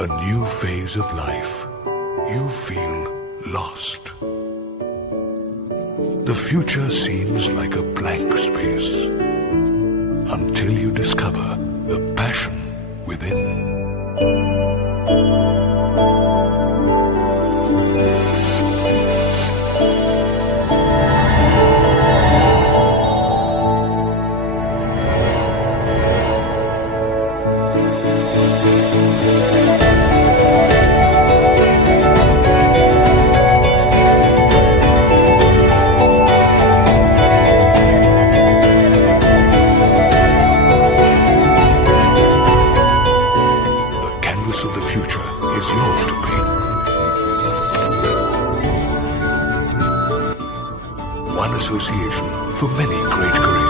a new phase of life. You feel lost. The future seems like a blank space until you discover the passion within. Of the future is yours to paint. One association for many great careers.